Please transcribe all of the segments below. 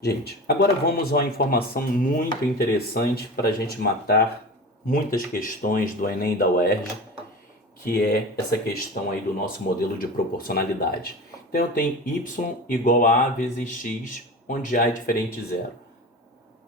Gente, agora vamos a uma informação muito interessante para a gente matar muitas questões do Enem e da UERJ, que é essa questão aí do nosso modelo de proporcionalidade. Então eu tenho y igual a a vezes x, onde a é diferente de zero.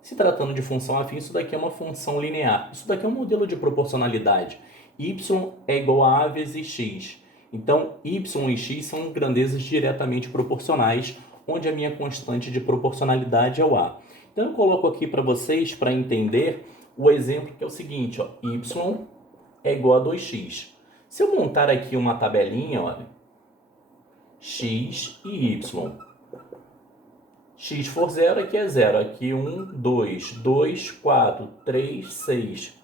Se tratando de função afim, isso daqui é uma função linear. Isso daqui é um modelo de proporcionalidade. Y é igual a vezes x. Então, y e x são grandezas diretamente proporcionais, onde a minha constante de proporcionalidade é o a. Então, eu coloco aqui para vocês, para entender, o exemplo que é o seguinte, ó, y é igual a 2x. Se eu montar aqui uma tabelinha, olha, x e y. X for zero, aqui é zero. Aqui 1, 2, 2, 4, 3, 6.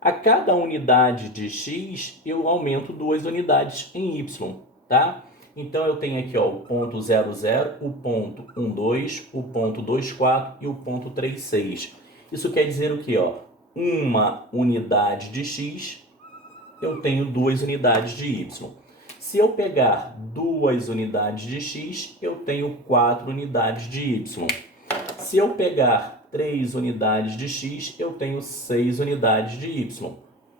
A cada unidade de x, eu aumento 2 unidades em y, tá? Então, eu tenho aqui ó, o ponto 0, 0, o ponto 1, 2, o ponto 2, 4 e o ponto 3, 6. Isso quer dizer o quê? Ó? Uma unidade de x, eu tenho 2 unidades de y. Se eu pegar 2 unidades de x, eu tenho 4 unidades de y. Se eu pegar 3 unidades de x, eu tenho 6 unidades de y.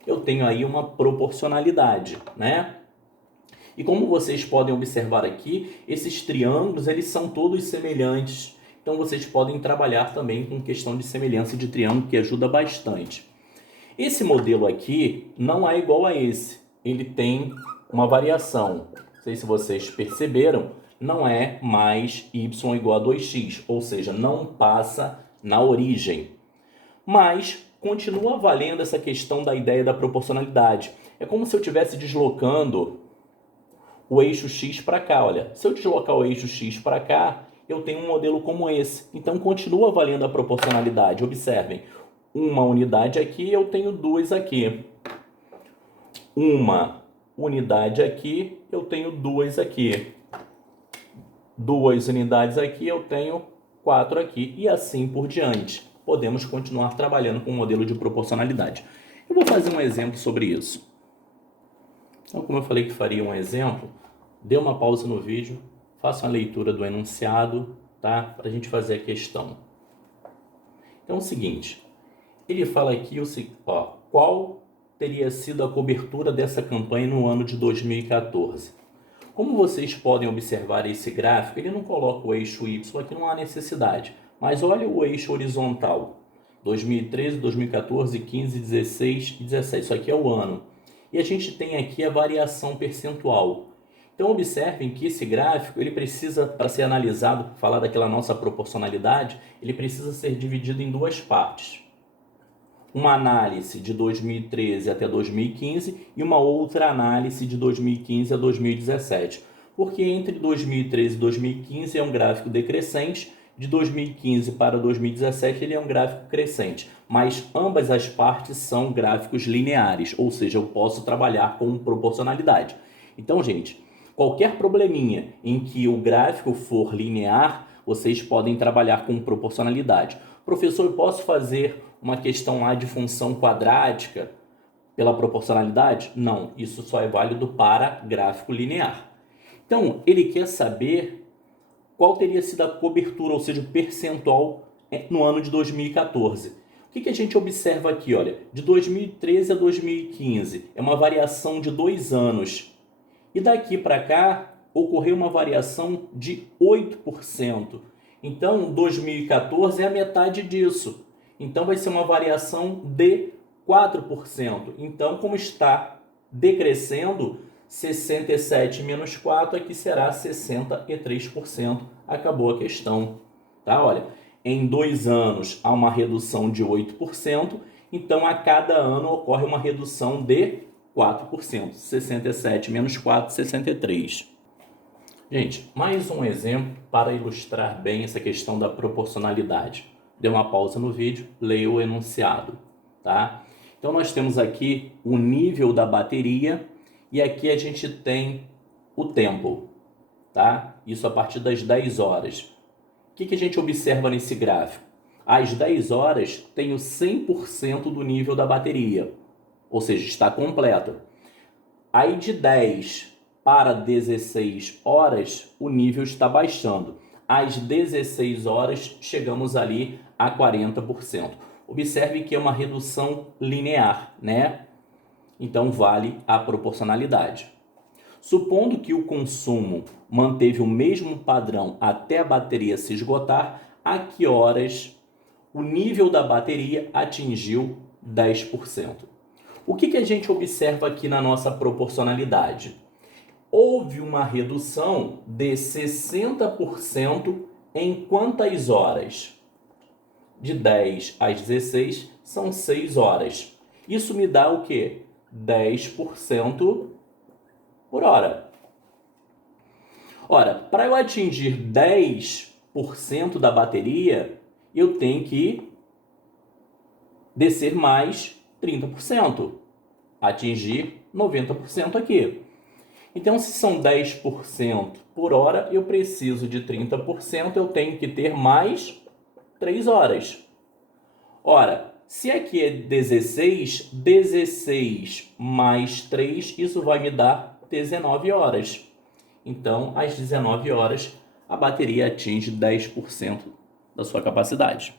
Eu tenho aí uma proporcionalidade, né? E como vocês podem observar aqui, esses triângulos, eles são todos semelhantes. Então, vocês podem trabalhar também com questão de semelhança de triângulo, que ajuda bastante. Esse modelo aqui não é igual a esse. Ele tem uma variação. Não sei se vocês perceberam, não é mais y igual a 2x, ou seja, não passa na origem. Mas continua valendo essa questão da ideia da proporcionalidade. É como se eu estivesse deslocando o eixo x para cá. Olha, se eu deslocar o eixo x para cá, eu tenho um modelo como esse. Então, continua valendo a proporcionalidade. Observem, uma unidade aqui, eu tenho 2 aqui. Uma unidade aqui, eu tenho 2 aqui. 2 unidades aqui, eu tenho 4 aqui. E assim por diante. Podemos continuar trabalhando com o modelo de proporcionalidade. Eu vou fazer um exemplo sobre isso. Então, como eu falei que faria um exemplo, dê uma pausa no vídeo, faça uma leitura do enunciado, tá? Para a gente fazer a questão. Então, é o seguinte, ele fala aqui, ó, qual teria sido a cobertura dessa campanha no ano de 2014. Como vocês podem observar esse gráfico, ele não coloca o eixo Y, aqui não há necessidade, mas olha o eixo horizontal, 2013, 2014, 15, 16 e 17, isso aqui é o ano. E a gente tem aqui a variação percentual. Então, observem que esse gráfico, ele precisa, para ser analisado, falar daquela nossa proporcionalidade, ele precisa ser dividido em duas partes. Uma análise de 2013 até 2015 e uma outra análise de 2015 a 2017. Porque entre 2013 e 2015 é um gráfico decrescente, de 2015 para 2017 ele é um gráfico crescente, mas ambas as partes são gráficos lineares, ou seja, eu posso trabalhar com proporcionalidade. Então, gente, qualquer probleminha em que o gráfico for linear, vocês podem trabalhar com proporcionalidade. Professor, eu posso fazer uma questão lá de função quadrática pela proporcionalidade? Não, isso só é válido para gráfico linear. Então, ele quer saber qual teria sido a cobertura, ou seja, o percentual no ano de 2014. O que a gente observa aqui? Olha, de 2013 a 2015 é uma variação de 2 anos. E daqui para cá ocorreu uma variação de 8%. Então, 2014 é a metade disso. Então, vai ser uma variação de 4%. Então, como está decrescendo, 67 menos 4 aqui será 63%. Acabou a questão. Tá? Olha, em 2 anos há uma redução de 8%. Então, a cada ano ocorre uma redução de 4%. 67 menos 4, 63. Gente, mais um exemplo para ilustrar bem essa questão da proporcionalidade. Dê uma pausa no vídeo, leia o enunciado, tá? Então, nós temos aqui o nível da bateria e aqui a gente tem o tempo, tá? Isso a partir das 10 horas. O que a gente observa nesse gráfico? Às 10 horas, tenho 100% do nível da bateria, ou seja, está completo. Aí de 10 para 16 horas, o nível está baixando. às 16 horas, chegamos ali a 40%. Observe que é uma redução linear, né? Então, vale a proporcionalidade. Supondo que o consumo manteve o mesmo padrão até a bateria se esgotar, a que horas o nível da bateria atingiu 10%? O que a gente observa aqui na nossa proporcionalidade? Houve uma redução de 60% em quantas horas? De 10 às 16 são 6 horas. Isso me dá o quê? 10% por hora. Ora, para eu atingir 10% da bateria, eu tenho que descer mais 30%. Atingir 90% aqui. Então, se são 10% por hora, eu preciso de 30%, eu tenho que ter mais 3 horas. Ora, se aqui é 16, 16 mais 3, isso vai me dar 19 horas. Então, às 19 horas, a bateria atinge 10% da sua capacidade.